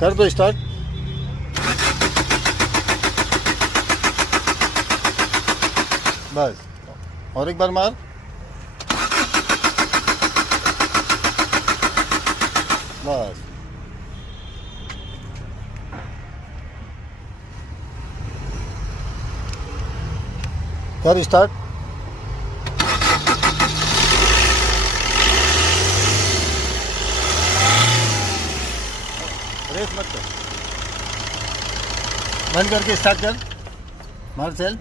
कर दो स्टार्ट। बस और एक बार मार। बस कर स्टार्ट। रेस मत कर, बंद करके स्टार्ट कर। मार सेल।